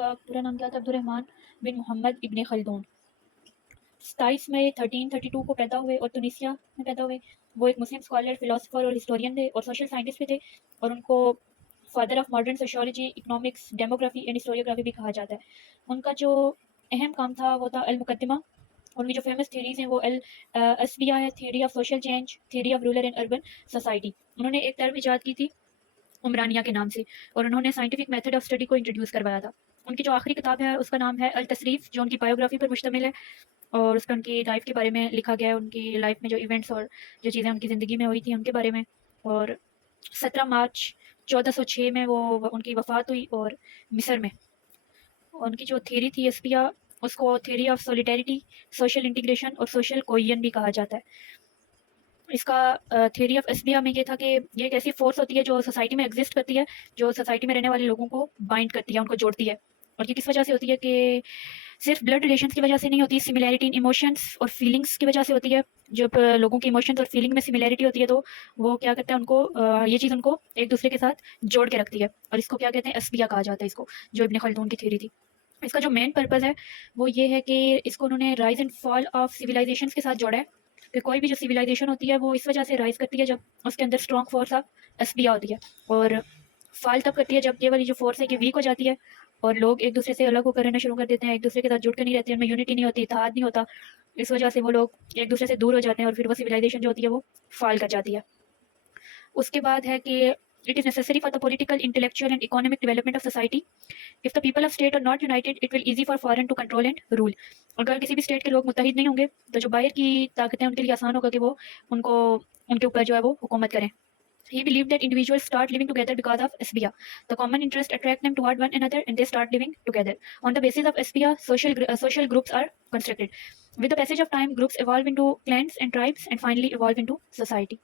کا پورا نام کیا تھا؟ عبد الرحمن بن محمد ابن خلدون. 27 مئی 1332 کو پیدا ہوئے اور تونسیا میں پیدا ہوئے. وہ ایک مسلم اسکالر، فلاسفر اور ہسٹورین تھے اور سوشل سائنٹسٹ بھی تھے، اور ان کو father of modern sociology, economics, demography and historiography بھی کہا جاتا ہے. ان کا جو اہم کام تھا وہ تھا المقدمہ. ان کی جو فیمس تھیریز ہیں وہ الاسبیہ ہے، theory of social change, theory of rural and urban society. انہوں نے ایک ٹرم ایجاد کی تھی عمرانیہ کے نام سے، اور انہوں نے سائنٹیفک میتھڈ آف اسٹڈی کو انٹروڈیوس کروایا تھا. ان کی جو آخری کتاب ہے اس کا نام ہے التصریف، جو ان کی بایوگرافی پر مشتمل ہے، اور اس کا ان کی لائف کے بارے میں لکھا گیا ہے، ان کی لائف میں جو ایونٹس اور جو چیزیں ان کی زندگی میں ہوئی تھیں ان کے بارے میں. اور 17 مارچ 1406 میں وہ ان کی وفات ہوئی، اور مصر میں. ان کی جو تھیری تھی اسپیا، اس کو theory of solidarity, social integration اور سوشل کوہین بھی کہا جاتا ہے. اس کا تھیوری آف اسبیا میں یہ تھا کہ یہ ایک ایسی فورس ہوتی ہے جو سوسائٹی میں ایگزسٹ کرتی ہے، جو سوسائٹی میں رہنے والے لوگوں کو بائنڈ کرتی ہے، ان کو جوڑتی ہے. اور یہ کس وجہ سے ہوتی ہے کہ صرف بلڈ ریلیشنس کی وجہ سے نہیں ہوتی، سملیرٹی ان ایموشنس اور فیلنگس کی وجہ سے ہوتی ہے. جب لوگوں کی ایموشنس اور فیلنگ میں سملیرٹی ہوتی ہے تو وہ کیا کرتے ہیں، ان کو یہ چیز ان کو ایک دوسرے کے ساتھ جوڑ کے رکھتی ہے، اور اس کو کیا کہتے ہیں، اسبیا کہا جاتا ہے اس کو، جو ابن خلدون کی تھیوری تھی. اس کا جو مین پرپز ہے وہ یہ ہے کہ اس کو انہوں نے rise and fall of civilisations کے ساتھ جوڑا ہے، کہ کوئی بھی جو سویلائزیشن ہوتی ہے وہ اس وجہ سے رائز کرتی ہے جب اس کے اندر اسٹرانگ فورس آف اسبیا ہوتی ہے، اور فال تب کرتی ہے جب یہ والی جو فورس ہے کہ ویک ہو جاتی ہے، اور لوگ ایک دوسرے سے الگ ہو کر رہنا شروع کر دیتے ہیں، ایک دوسرے کے ساتھ جڑ کے نہیں رہتے، ان میں یونٹی نہیں ہوتی، اتحاد نہیں ہوتا. اس وجہ سے وہ لوگ ایک دوسرے سے دور ہو جاتے ہیں، اور پھر وہ سویلائزیشن جو ہوتی ہے وہ فال کر جاتی ہے. اس کے بعد ہے کہ it is necessary for the political, intellectual and economic development of society. If the people of state are not united, it will easy for foreign to control and rule. اگر کسی بھی اسٹیٹ کے لوگ متحد نہیں ہوں گے تو جو باہر کی طاقتیں ان کے لیے آسان ہوگا کہ وہ ان کے اوپر جو ہے وہ حکومت کریں. He believed that individuals start living together because of SBA. The common interest attract them toward one another and they start living together. On the basis of SBA, social groups are constructed. With the passage of time, groups evolve into clans and tribes and finally evolve into society.